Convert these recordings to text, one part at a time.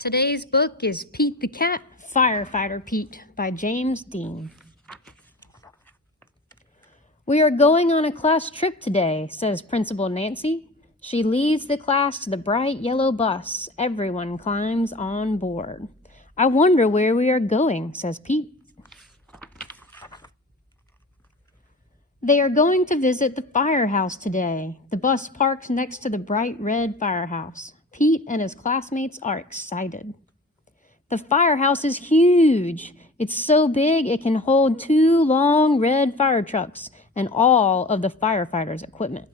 Today's book is Pete the Cat, Firefighter Pete by James Dean. We are going on a class trip today, says Principal Nancy. She leads the class to the bright yellow bus. Everyone climbs on board. I wonder where we are going, says Pete. They are going to visit the firehouse today. The bus parks next to the bright red firehouse. Pete and his classmates are excited. The firehouse is huge. It's so big it can hold 2 long red fire trucks and all of the firefighters' equipment.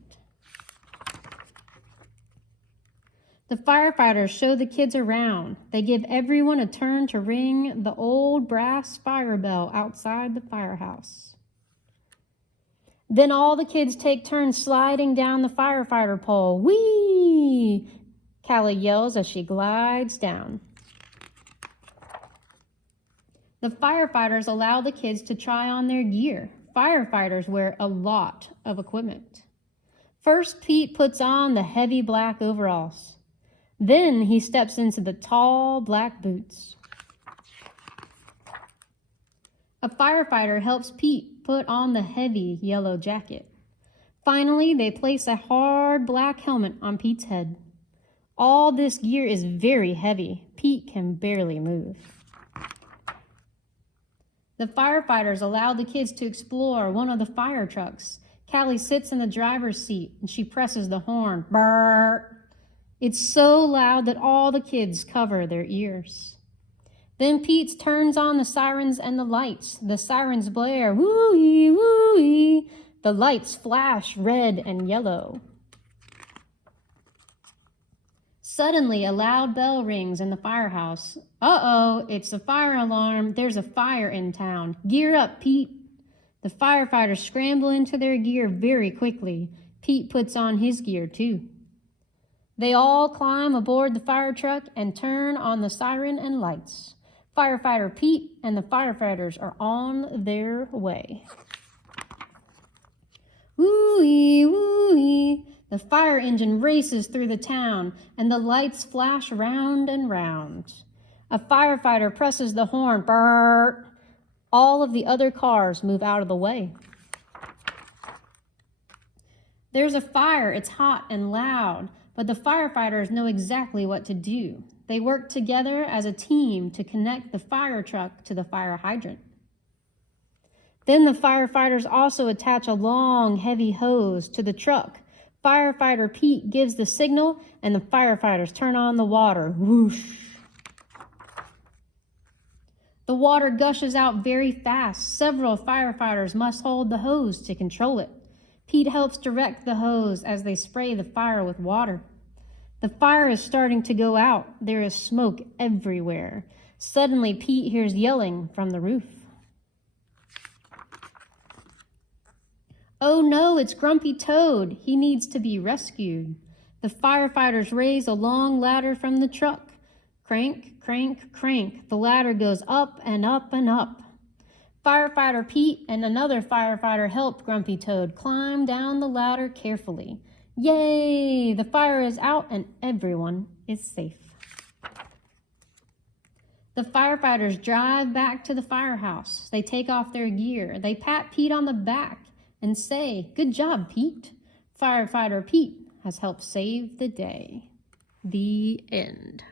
The firefighters show the kids around. They give everyone a turn to ring the old brass fire bell outside the firehouse. Then all the kids take turns sliding down the firefighter pole. Whee! Callie yells as she glides down. The firefighters allow the kids to try on their gear. Firefighters wear a lot of equipment. First, Pete puts on the heavy black overalls. Then he steps into the tall black boots. A firefighter helps Pete put on the heavy yellow jacket. Finally, they place a hard black helmet on Pete's head. All this gear is very heavy. Pete can barely move. The firefighters allow the kids to explore one of the fire trucks. Callie sits in the driver's seat and she presses the horn. Brrr! It's so loud that all the kids cover their ears. Then Pete turns on the sirens and the lights. The sirens blare, woo-ee, woo-ee. The lights flash red and yellow. Suddenly, a loud bell rings in the firehouse. Uh-oh, it's a fire alarm. There's a fire in town. Gear up, Pete. The firefighters scramble into their gear very quickly. Pete puts on his gear, too. They all climb aboard the fire truck and turn on the siren and lights. Firefighter Pete and the firefighters are on their way. Woo-ee, woo-ee. The fire engine races through the town, and the lights flash round and round. A firefighter presses the horn. Brrr! All of the other cars move out of the way. There's a fire. It's hot and loud, but the firefighters know exactly what to do. They work together as a team to connect the fire truck to the fire hydrant. Then the firefighters also attach a long, heavy hose to the truck. Firefighter Pete gives the signal, and the firefighters turn on the water. Whoosh! The water gushes out very fast. Several firefighters must hold the hose to control it. Pete helps direct the hose as they spray the fire with water. The fire is starting to go out. There is smoke everywhere. Suddenly, Pete hears yelling from the roof. Oh no, it's Grumpy Toad. He needs to be rescued. The firefighters raise a long ladder from the truck. Crank, crank, crank. The ladder goes up and up and up. Firefighter Pete and another firefighter help Grumpy Toad climb down the ladder carefully. Yay! The fire is out and everyone is safe. The firefighters drive back to the firehouse. They take off their gear. They pat Pete on the back and say, "Good job, Pete. Firefighter Pete has helped save the day." The end.